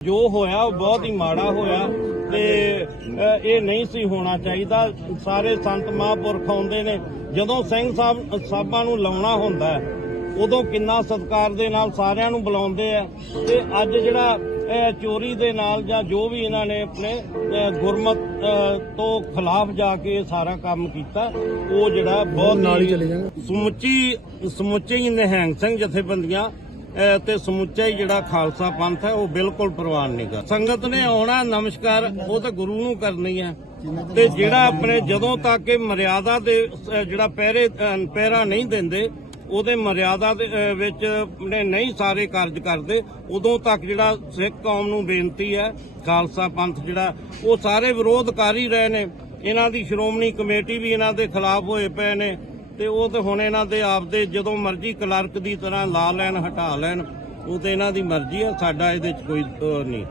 ਜੋ ਹੋਇਆ ਉਹ ਬਹੁਤ ਹੀ ਮਾੜਾ ਹੋਇਆ ਤੇ ਇਹ ਨਹੀਂ ਸੀ ਹੋਣਾ ਚਾਹੀਦਾ। ਸਾਰੇ ਸੰਤ ਮਹਾਂਪੁਰਖ ਆਉਂਦੇ ਨੇ। ਜਦੋਂ ਸਿੰਘ ਸਾਹਿਬ ਸਾਹਿਬਾਂ ਨੂੰ ਲਾਉਣਾ ਹੁੰਦਾ ਉਦੋਂ ਕਿੰਨਾ ਸਤਿਕਾਰ ਦੇ ਨਾਲ ਸਾਰਿਆਂ ਨੂੰ ਬੁਲਾਉਂਦੇ ਆ। ਤੇ ਅੱਜ ਜਿਹੜਾ ਚੋਰੀ ਦੇ ਨਾਲ ਜਾਂ ਜੋ ਵੀ ਇਹਨਾਂ ਨੇ ਆਪਣੇ ਗੁਰਮਤ ਤੋਂ ਖਿਲਾਫ ਜਾ ਕੇ ਇਹ ਸਾਰਾ ਕੰਮ ਕੀਤਾ ਉਹ ਜਿਹੜਾ ਬਹੁਤ ਨਾਲ ਹੀ ਚਲੇ ਜਾਣਗੇ। ਸਮੁੱਚੀ ਸਮੁੱਚੇ ਹੀ ਨਿਹੰਗ ਸਿੰਘ ਜਥੇਬੰਦੀਆਂ ਤੇ ਸਮੁੱਚਾ ਹੀ ਜਿਹੜਾ ਖਾਲਸਾ ਪੰਥ ਹੈ, ਉਹ ਬਿਲਕੁਲ ਪ੍ਰਵਾਨ ਨਹੀਂ ਕਰ ਸੰਗਤ ਨੇ ਆਉਣਾ, ਨਮਸਕਾਰ, ਉਹ ਤਾਂ ਗੁਰੂ ਨੂੰ ਕਰਨੀ ਹੈ। ਤੇ ਜਿਹੜਾ ਆਪਣੇ ਜਦੋਂ ਤੱਕ ਇਹ ਮਰਿਆਦਾ ਦੇ ਜਿਹੜਾ ਪਹਿਰੇ ਪਹਿਰਾ ਨਹੀਂ ਦਿੰਦੇ, ਉਹਦੇ ਮਰਿਆਦਾ ਦੇ ਵਿੱਚ ਆਪਣੇ ਨਹੀਂ ਸਾਰੇ ਕਾਰਜ ਕਰਦੇ, ਉਦੋਂ ਤੱਕ ਜਿਹੜਾ ਸਿੱਖ ਕੌਮ ਨੂੰ ਬੇਨਤੀ ਹੈ, ਖਾਲਸਾ ਪੰਥ ਜਿਹੜਾ, ਉਹ ਸਾਰੇ ਵਿਰੋਧ ਕਰ ਹੀ ਰਹੇ ਨੇ। ਇਹਨਾਂ ਦੀ ਸ਼੍ਰੋਮਣੀ ਕਮੇਟੀ ਵੀ ਇਹਨਾਂ ਦੇ ਖਿਲਾਫ ਹੋਏ ਪਏ ਨੇ। ਤੇ ਉਹ ਤੇ ਹੁਣ ਇਹਨਾਂ ਦੇ ਆਪਦੇ ਜਦੋਂ ਮਰਜ਼ੀ ਕਲਰਕ ਦੀ ਤਰ੍ਹਾਂ ਲਾ ਲੈਣ, ਹਟਾ ਲੈਣ, ਉਹ ਤੇ ਇਹਨਾਂ ਦੀ ਮਰਜ਼ੀ ਆ, ਸਾਡਾ ਇਹਦੇ 'ਚ ਕੋਈ ਨਹੀਂ।